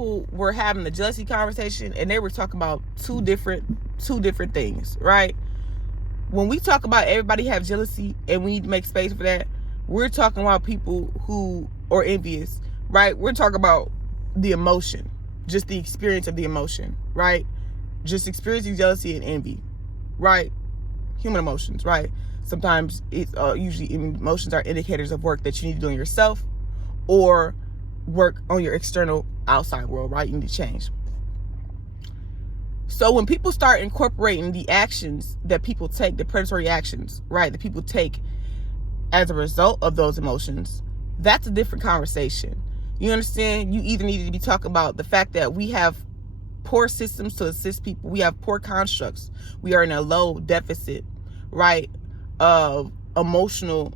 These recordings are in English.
people were having the jealousy conversation, and they were talking about two different things, right? When we talk about everybody have jealousy and we need to make space for that, we're talking about people who are envious, right? We're talking about the emotion, just the experience of the emotion, right? Just experiencing jealousy and envy, right? Human emotions, right? Sometimes it's usually emotions are indicators of work that you need to do on yourself or work on your external outside world, right? You need to change. So when people start incorporating the actions that people take, the predatory actions, right, that people take as a result of those emotions, that's a different conversation. You understand? You either need to be talking about the fact that we have poor systems to assist people. We have poor constructs. We are in a low deficit, right, of emotional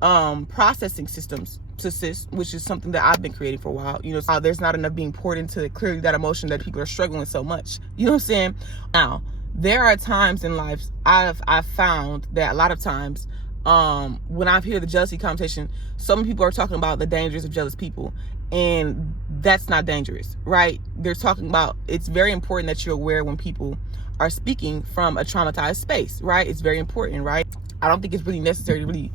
processing systems to assist, which is something that I've been creating for a while. You know, there's not enough being poured into clearly that emotion that people are struggling so much. You know what I'm saying? Now, there are times in life I've found that a lot of times when I hear the jealousy conversation, some people are talking about the dangers of jealous people, and that's not dangerous, right? They're talking about, it's very important that you're aware when people are speaking from a traumatized space, right? It's very important, right? I don't think it's really necessary to really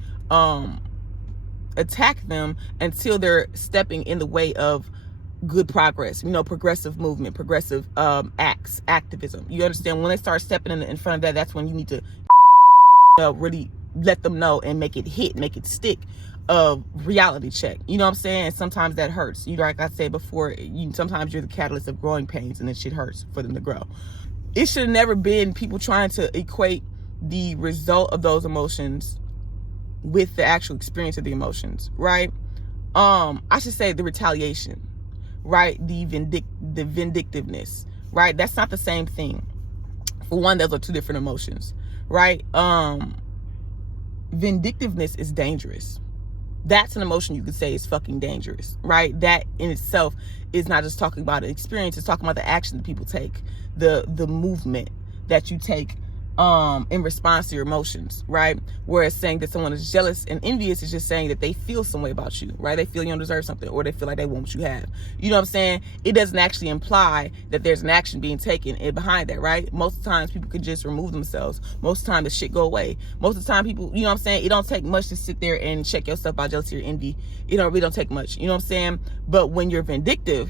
attack them until they're stepping in the way of good progress, you know, progressive movement, progressive activism. You understand? When they start stepping in front of that, that's when you need to really let them know and make it hit, make it stick. Reality check. You know what I'm saying? And sometimes that hurts. You know, like I said before, sometimes you're the catalyst of growing pains, and then shit hurts for them to grow. It should have never been people trying to equate the result of those emotions with the actual experience of the emotions, right? I should say the retaliation, right? The vindictiveness, right? That's not the same thing. For one, those are two different emotions, right? Vindictiveness is dangerous. That's an emotion you could say is fucking dangerous, right? That in itself is not just talking about an experience, it's talking about the action that people take, the movement that you take in response to your emotions, right? Whereas saying that someone is jealous and envious is just saying that they feel some way about you, right? They feel you don't deserve something, or they feel like they want what you have. You know what I'm saying? It doesn't actually imply that there's an action being taken behind that, right? Most of the times people can just remove themselves. Most of the time the shit go away. Most of the time people, you know what I'm saying? It don't take much to sit there and check yourself about jealousy or envy. It really don't take much. You know what I'm saying? But when you're vindictive,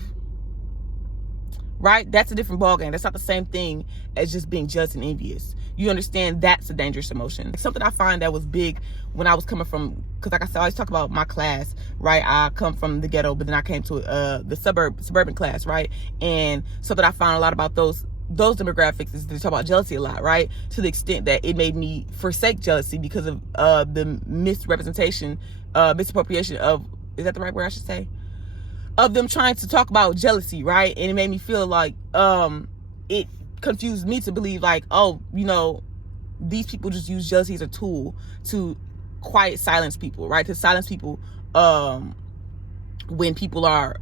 right? That's a different ballgame. That's not the same thing as just being jealous and envious. You understand? That's a dangerous emotion. Something I find that was big when I was coming from, because like I said, I always talk about my class, right? I come from the ghetto, but then I came to the suburban class, right? And something I found a lot about those demographics is they talk about jealousy a lot, right? To the extent that it made me forsake jealousy because of the misrepresentation, misappropriation of, is that the right word I should say? Of them trying to talk about jealousy, right? And it made me feel like it confused me to believe like, oh, you know, these people just use jealousy as a tool to silence people, right? To silence people when people are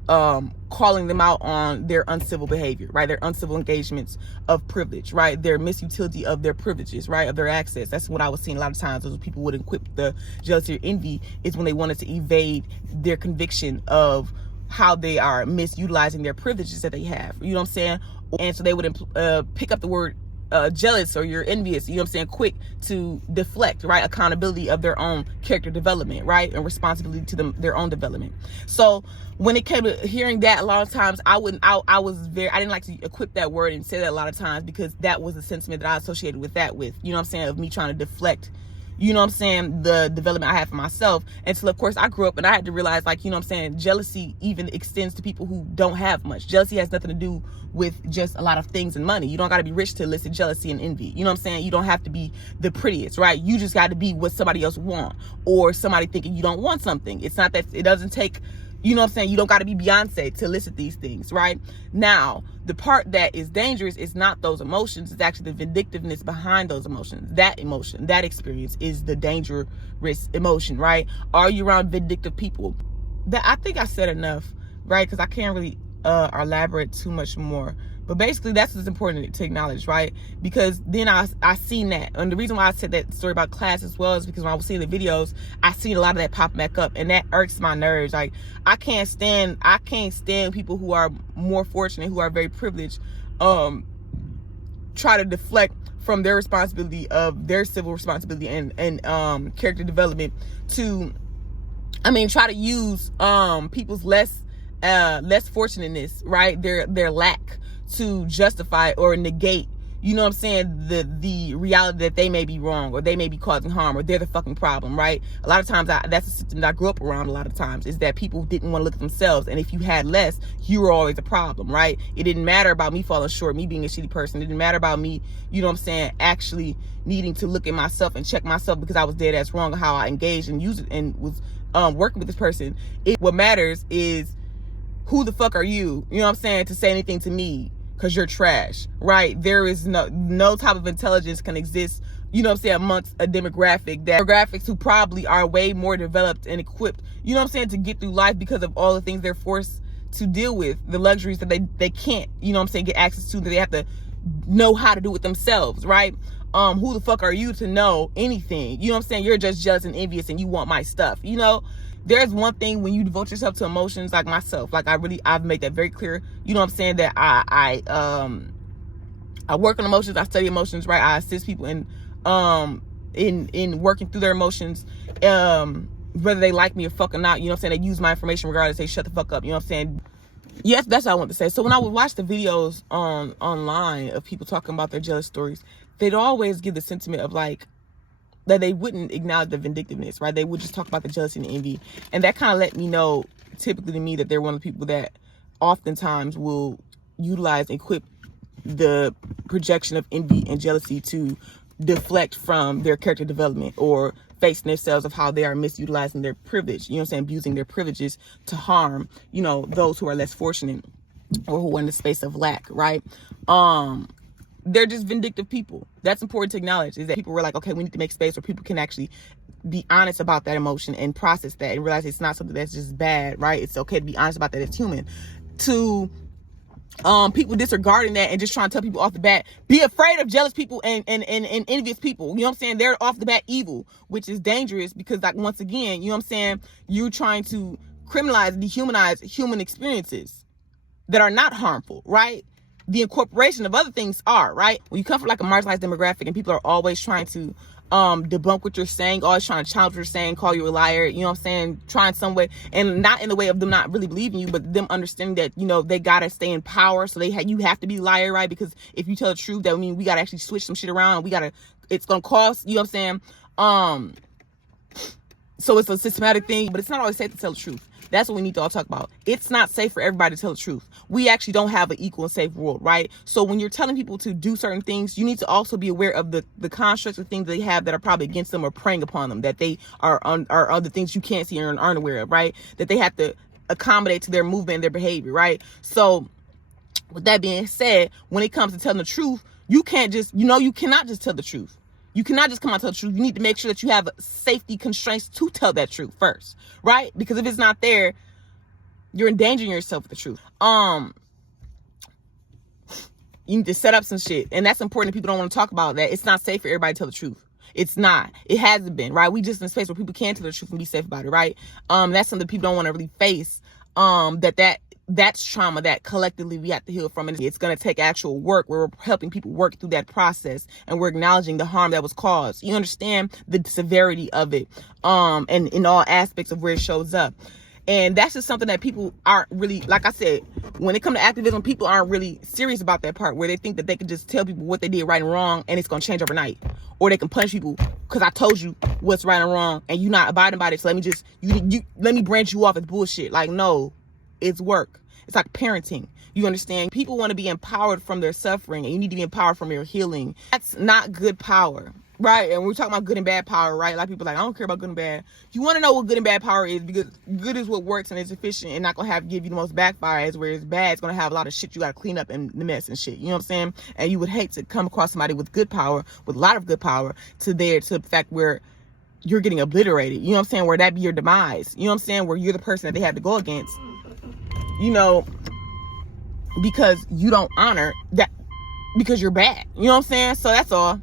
calling them out on their uncivil behavior, right? Their uncivil engagements of privilege, right? Their misutility of their privileges, right? Of their access. That's what I was seeing a lot of times. Those people would equip the jealousy or envy is when they wanted to evade their conviction of how they are misutilizing their privileges that they have. You know what I'm saying? And so they would pick up the word jealous or you're envious, you know what I'm saying, quick to deflect, right? Accountability of their own character development, right? And responsibility to their own development. So when it came to hearing that, a lot of times I didn't like to equip that word and say that a lot of times because that was the sentiment that I associated with that with, you know what I'm saying, of me trying to deflect, you know what I'm saying, the development I had for myself. Until, of course, I grew up and I had to realize, like, you know what I'm saying, jealousy even extends to people who don't have much. Jealousy has nothing to do with just a lot of things and money. You don't got to be rich to elicit jealousy and envy. You know what I'm saying? You don't have to be the prettiest, right? You just got to be what somebody else want, or somebody thinking you don't want something. It's not that, it doesn't take, you know what I'm saying, you don't got to be Beyonce to elicit these things, right? Now, the part that is dangerous is not those emotions. It's actually the vindictiveness behind those emotions. That emotion, that experience is the dangerous emotion, right? Are you around vindictive people? That, I think I said enough, right? Because I can't really elaborate too much more. But basically, that's what's important to acknowledge, right? Because then I seen that. And the reason why I said that story about class as well is because when I was seeing the videos, I seen a lot of that pop back up, and that irks my nerves. Like, I can't stand people who are more fortunate, who are very privileged, try to deflect from their responsibility of their civil responsibility and character development to, try to use people's less fortunateness, right? Their lack to justify or negate, you know what I'm saying, the reality that they may be wrong, or they may be causing harm, or they're the fucking problem, right? A lot of times that's a system that I grew up around. A lot of times is that people didn't want to look at themselves, and if you had less, you were always a problem, right? It didn't matter about me falling short, me being a shitty person. It didn't matter about me, you know what I'm saying, actually needing to look at myself and check myself because I was dead ass wrong how I engaged and used it and was working with this person. What matters is, who the fuck are you, you know what I'm saying, to say anything to me, because you're trash, right? There is no type of intelligence can exist, you know what I'm saying, amongst a demographics who probably are way more developed and equipped, you know what I'm saying, to get through life because of all the things they're forced to deal with, the luxuries that they can't, you know what I'm saying, get access to, that they have to know how to do it themselves, right? Who the fuck are you to know anything? You know what I'm saying? You're just jealous and envious and you want my stuff, you know? There's one thing when you devote yourself to emotions, like myself, like I've made that very clear, you know what I'm saying, that I work on emotions, I study emotions, right? I assist people in working through their emotions, whether they like me or fuck or not, you know what I'm saying? They use my information regardless, they shut the fuck up, you know what I'm saying? Yes, that's what I want to say. So when I would watch the videos online of people talking about their jealous stories, they'd always give the sentiment of like, that they wouldn't acknowledge the vindictiveness, right? They would just talk about the jealousy and the envy. And that kind of let me know, typically to me, that they're one of the people that oftentimes will utilize and equip the projection of envy and jealousy to deflect from their character development or facing themselves of how they are misutilizing their privilege, you know what I'm saying, abusing their privileges to harm, you know, those who are less fortunate or who are in the space of lack, right? They're just vindictive people. That's important to acknowledge, is that people were like, okay, we need to make space where people can actually be honest about that emotion and process that and realize it's not something that's just bad, right? It's okay to be honest about that. It's human. To people disregarding that and just trying to tell people off the bat, be afraid of jealous people and envious people. You know what I'm saying? They're off the bat evil, which is dangerous because, like, once again, you know what I'm saying, you're trying to criminalize, dehumanize human experiences that are not harmful, right? The incorporation of other things are, right? When you come from like a marginalized demographic and people are always trying to debunk what you're saying, always trying to challenge what you're saying, call you a liar, you know what I'm saying, trying some way, and not in the way of them not really believing you, but them understanding that, you know, they gotta stay in power, so you have to be a liar, right? Because if you tell the truth, that means we gotta actually switch some shit around, it's gonna cost, you know what I'm saying? So it's a systematic thing, but it's not always safe to tell the truth. That's what we need to all talk about. It's not safe for everybody to tell the truth. We actually don't have an equal and safe world, right? So when you're telling people to do certain things, you need to also be aware of the constructs of things they have that are probably against them or preying upon them, that they are other things you can't see or aren't aware of, right? That they have to accommodate to their movement and their behavior, right? So with that being said, when it comes to telling the truth, you cannot just tell the truth. You cannot just come out and tell the truth. You need to make sure that you have safety constraints to tell that truth first, right? Because if it's not there, you're endangering yourself with the truth. You need to set up some shit. And that's important. People don't want to talk about that. It's not safe for everybody to tell the truth. It's not. It hasn't been, right? We just in a space where people can tell the truth and be safe about it, right? That's something people don't want to really face. That's trauma that collectively we have to heal from. And it's going to take actual work where we're helping people work through that process and we're acknowledging the harm that was caused. You understand the severity of it, and in all aspects of where it shows up. And that's just something that people aren't really, like I said, when it comes to activism, people aren't really serious about that part where they think that they can just tell people what they did right and wrong and it's going to change overnight. Or they can punish people because I told you what's right and wrong and you're not abiding by it. So let me branch you off as bullshit. Like, no, it's work. It's like parenting. You understand? People want to be empowered from their suffering and you need to be empowered from your healing. That's not good power. Right, and we're talking about good and bad power, right? A lot of people are like, I don't care about good and bad. You want to know what good and bad power is, because good is what works and is efficient and not going to give you the most backfires, whereas bad is going to have a lot of shit you got to clean up and the mess and shit. You know what I'm saying? And you would hate to come across somebody with good power, with a lot of good power, to the fact where you're getting obliterated. You know what I'm saying? Where that be your demise. You know what I'm saying? Where you're the person that they have to go against. You know, because you don't honor that, because you're bad. You know what I'm saying? So that's all.